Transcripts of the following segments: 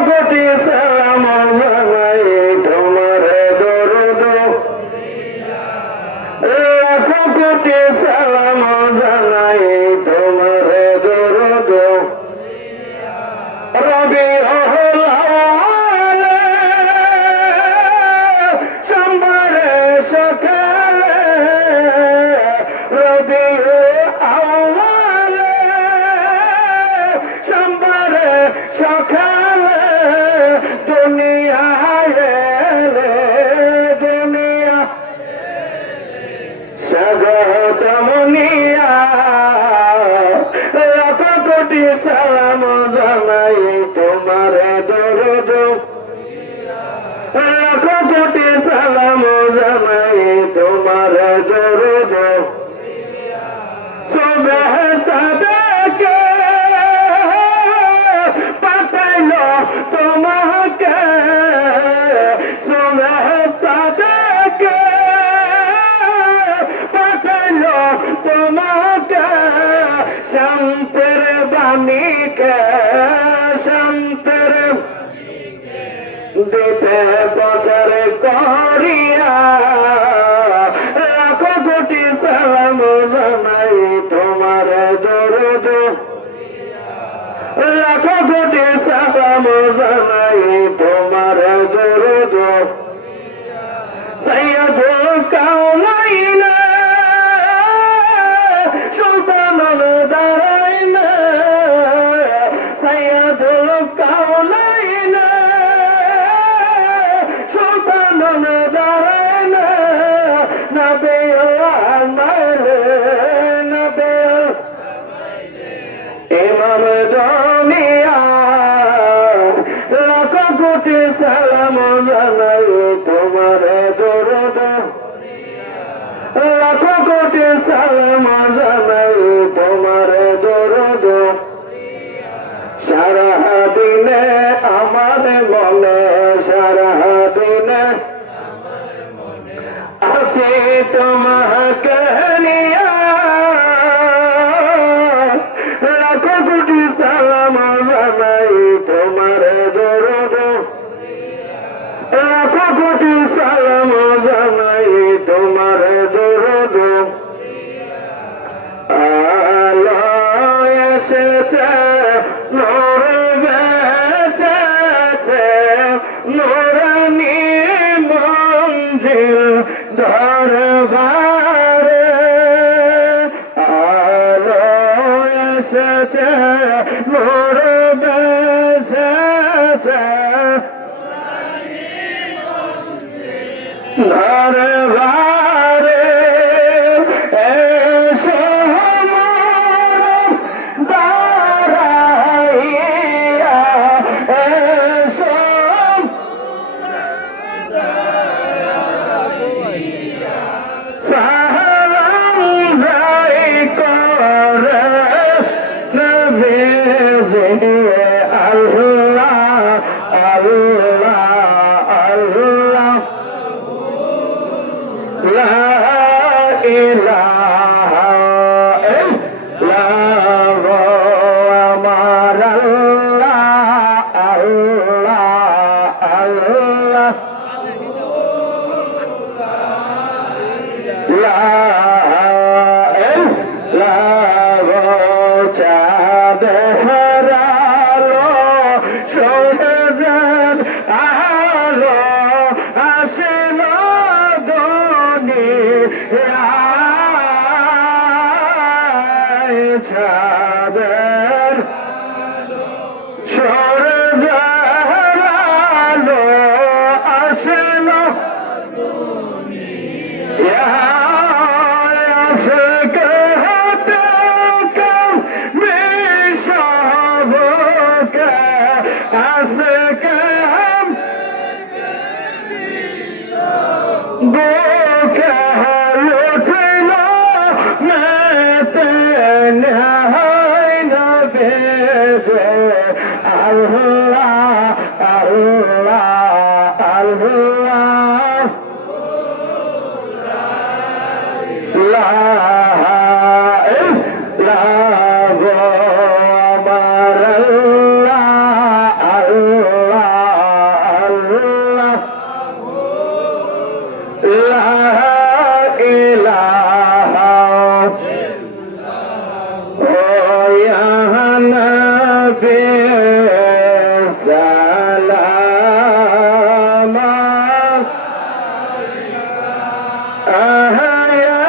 কোটি সালাম জানাই তোমার দরুদ লাখ কোটি সালাম জানাই তোমার দরুদ রবিউল আউয়াল সোমবারে সকালে রবিউল আউয়াল সোমবারে সকালে দুনিয়ায় এলে দুনিয়া স্বাগতম নিয়া লাখ কোটি সালাম জানাই তোমার দরুদ লাখ কোটি সালাম জানাই তোমার দরুদ সুবহ সাদাকে পাঠাইলো তোমাকে সুবহ সাদাকে পাঠাইলো তোমাকে শান্তের বাণীকে শান্তের দিতে বছর করিয়া লাখ কোটি সালাম জানাই তোমার দরুদ লাখ কোটি সালাম জানাই তোমার দরুদ সাইয়্যিদুল কাওনাইন সুলতানুল দারাইন সাইয়্যিদুল কাওনাইন সুলতানুল দারাইন নবিউল আমাল নবিউল ইমাম দুনিয়া লাখ কোটি সালাম জানাই তোমার দরুদ লাখ কোটি সালাম জানাই তোমার দরুদ সারা দিনে আমার মনে সারা দিনে আছে তোমাকে নিয়া লাখ কোটি সালাম জানাই তোমার দরুদ লাখ কোটি সালাম জানাই তোমার দরুদ আলো এসেছে নূর বেসেছে নূরানি মঞ্জিল দরবারে আলো এসেছে নূর বেসেছে দরবারে এসো দাঁড়াইয়া এসো সালাম যাই করে নবী আল্লাহ আল্লাহ আল্লাহ লা ইলাহা ইল্লাল্লাহ আমার আল্লাহ আল্লাহ আল্লাহ লা ইলাহা চাঁদ হারালো সূরজ আলো আসলো দুনিয়ায় চাঁদের সূরজ আলো আসলো Allah, Allah, Allah. La ilaha illallah, Allah, Allah. سلام يا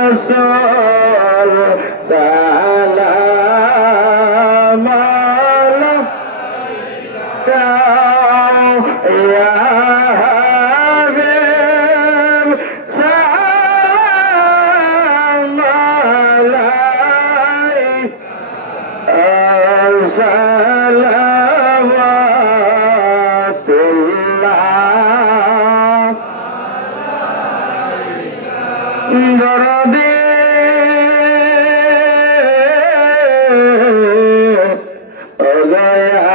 رسول سلام عليك يا حبيب سلام عليك صلوات الله দরদে ওগয়া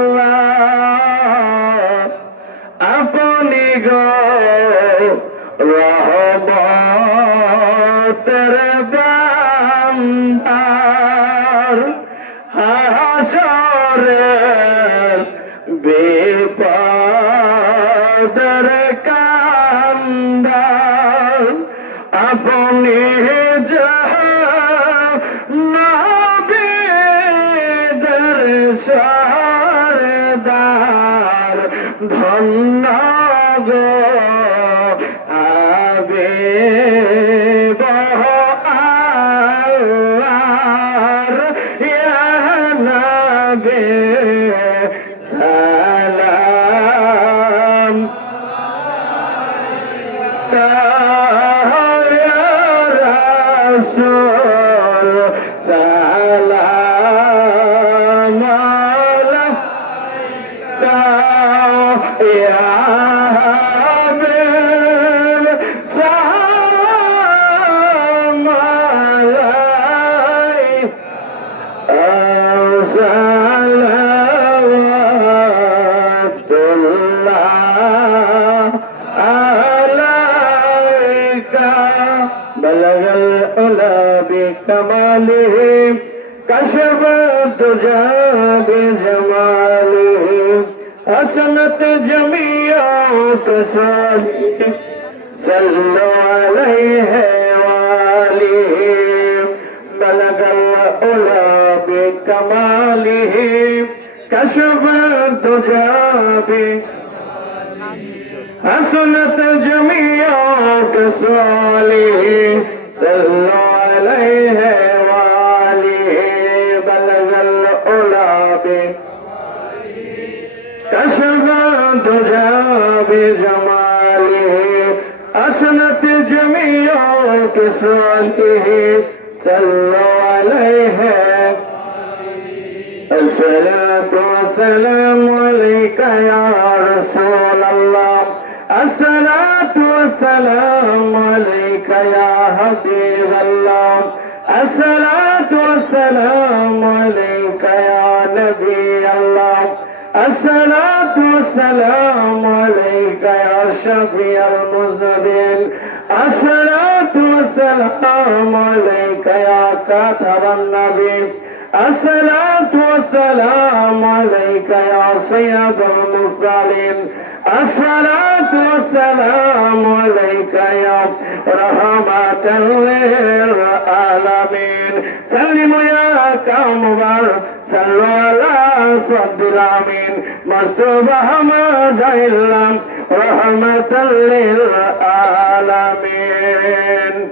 রাসূলুল্লাহ আপনি গো রহমতের বান্দার হাসরের বিপদের কান্দার আপনি নবীদের সরদার ধন্য গো হাবিব আল্লাহর ইয়া নবী সালাম يا رسول سلام عليك يا حبيب سلام عليك صلوات الله عليك بلغ العلا بكماله كشف الدجى بجماله حسنت جميع خصاله صلوا عليه وآله بلغ العلا بكماله كشف الدجى حسنت جميع خصاله صلوا عليه وآله بلغ العلا كشف الدجى بجماله حسنت جميع خصاله صلوا عليه الصلاة والسلام عليك يا رسول الله الصلاة والسلام عليك يا حبيب الله الصلاة والسلام عليك يا نبي الله الصلاة والسلام عليك يا شفيع المذنبين الصلاة والسلام عليك يا كاتب النبي الصلاة والسلام عليك يا سيد المرسلين الصلاة والسلام عليك يا رحمة للعالمين سلموا يا كامبر صلوا على صد الأمين مصطفى مزايلم رحمة للعالمين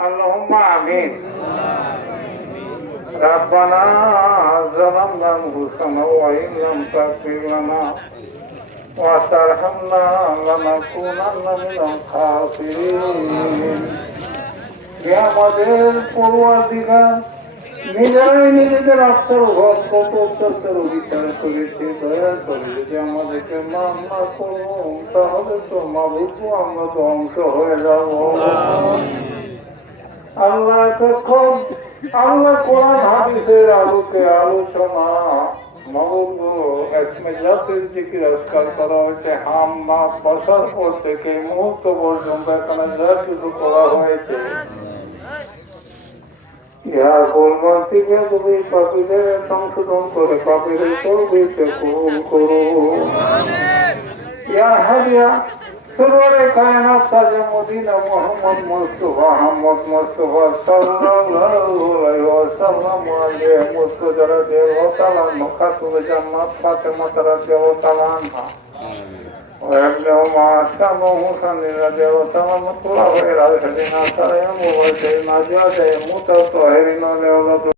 اللهم آمين ربنا ظلمنا أنفسنا وإن لم تغفر لنا وترحمنا لنكونن من الخاسرين يا আমাদের পরওয়ারদিগার নিজেরাই নিজেদের আত্মঘাত কত অত্যাচার বিচার করেছে দয়া করে যদি আমাদেরকে মাফ না করো তাহলে তো মাবুদ আমরা ধ্বংস হয়ে যাব আল্লাহ তখন আল্লাহ কোরআন হাদিসের আলোকে আলোচনা মাবুদ একমেজাতের জিকির আজকাল করা হয়েছে হাম্মা বসার পর থেকে মুহূর্ত পর্যন্ত এখানে যা কিছু করা হয়েছে ইহা গোলমাল থেকে তুমি পাপীদের সংশোধন করে পাপীদের তৌবীকে কবুল করো ইয়া হাদিয়া سرور کائنات تاج مدینہ محمد مصطفیٰ صلی اللہ علیہ وسلم علیہ مستجر دیو تعالی مخاطب جنات فاطمہ رضی اللہ تعالی عنہا وابنهما شامه حسن رضی اللہ تعالی مطلع غیر علیہ سیدنا سریم و سیدنا جاجہ متطہرین علیہ